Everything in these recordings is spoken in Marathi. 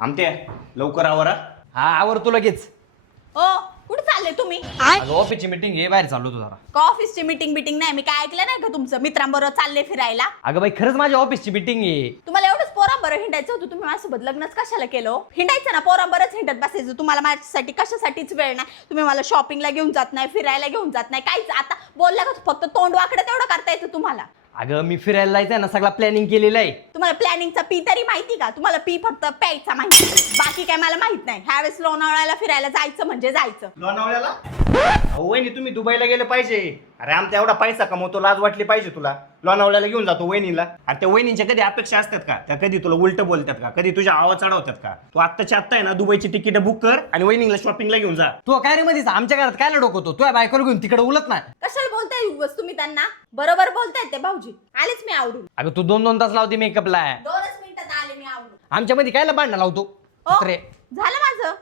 आमटे लवकर आवरा. हा आवरतो लगेच. ओ कुठे चालले तुम्ही? अगं ऑफिसची मीटिंग हे बाहेर चाललो होतो जरा. का ऑफिसची मीटिंग नाही मी काय ऐकलं नाही का तुमचं मित्रांबरोबर चालले फिरायला? अगं बाई खरंच माझ्या ऑफिसची मीटिंग आहे. तुम्हाला एवढंच पोरांबरोबर हिंडायचं होतं, तुम्ही माझ्यासोबत लग्नच कशाला केलं? हिंडायचं ना, पोरांबरोबरच हिंडत बसायचं. तुम्हाला माझ्यासाठी कशासाठीच वेळ नाही. तुम्ही मला शॉपिंगला घेऊन जात नाही, फिरायला घेऊन जात नाही, काहीच. आता बोलल्या का फक्त तोंड वाकडं तेवढं करता येतं तुम्हाला. अगं मी फिरायला जायचंय ना, सगळा प्लॅनिंग केलेला आहे. तुम्हाला प्लॅनिंगचा पी तरी माहिती का? तुम्हाला पी फक्त प्यायचा माहिती, बाकी काय मला माहित नाही. ह्यावेळेस लोणावळ्याला फिरायला जायचं म्हणजे जायचं. लोणावळ्याला वहिनी तुम्ही दुबईला गेले पाहिजे. अरे आमचा एवढा पैसा कमवतो, लाज वाटली पाहिजे तुला. लोणावळ्याला घेऊन जातो वहिनीला. अरे त्या वहिनीच्या कधी अपेक्षा असतात का? त्या कधी तुला उलट बोलतात का? कधी तुझ्या आवाज चढवतात का? तू आत्ताच्या आत्ता आहे ना दुबईची तिकीट बुक कर आणि वहिनीला शॉपिंगला घेऊन जा. तू काय रे मध्येच आमच्या घरात काय डोकवतो? तुझ्या बायकोला घेऊन तिकडे उलत नाही. कशाला बोलताय उगाच तुम्ही त्यांना? बरोबर बोलतायत ते भाऊजी. आलेच मी आवडून. अगं तू 2-2 तास लावते मेकअपला. 2च मिनिटात आले मी आवडून. आमच्या मध्ये कायला भांडण लावतो रे? झालं माझं.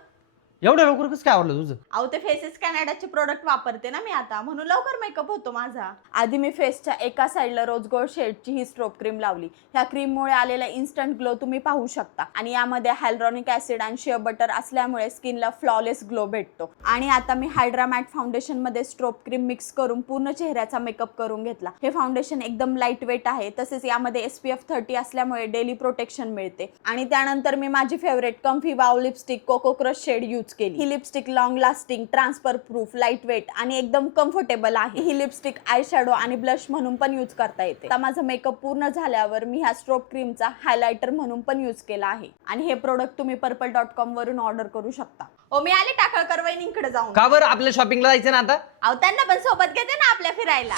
एवढ्या लवकर कसं काय आवडलं तुझं? अहो ते फेसेस कॅनडाचे प्रोडक्ट वापरते ना मी आता, म्हणून लवकर मेकअप होतो माझा. आधी मी फेसच्या एका साईडला रोज गोल्ड शेडची ही स्ट्रोब क्रीम लावली. ह्या क्रीममुळे आलेला इन्स्टंट ग्लो तुम्ही पाहू शकता आणि यामध्ये हायड्रॉनिक ऍसिड आणि शिया बटर असल्यामुळे स्किनला फ्लॉलेस ग्लो भेटतो. आणि आता मी हायड्रा मॅट फाउंडेशन मध्ये स्ट्रोब क्रीम मिक्स करून पूर्ण चेहऱ्याचा मेकअप करून घेतला. हे फाउंडेशन एकदम लाईट वेट आहे, तसेच यामध्ये SPF 30 असल्यामुळे डेली प्रोटेक्शन मिळते. आणि त्यानंतर मी माझी favourite comfy wow lipstick coco crush shade use केली. ही lipstick long lasting, transfer proof, light weight आणि एकदम कम्फर्टेबल आहे. ही लिपस्टिक आय शॅडो आणि ब्लश म्हणून पण यूज करता येते. आता माझा मेकअप पूर्ण झाल्यावर मी ह्या स्ट्रोब क्रीमचा हायलायटर म्हणून पण यूज केला आहे. आणि हे प्रोडक्ट तुम्ही purple.com वरून ऑर्डर करू शकता. ओ मी आले टाकळकर वहिनींकडे जाऊन. का बरं आपल्या शॉपिंगला जायचं ना आता? अहो त्यांना पण सोबत घेते ना आपल्या फिरायला.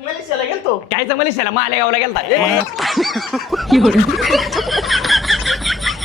मलेशियाला गेलतो. कायचं मलेशियाला? मालेगावला गेलता.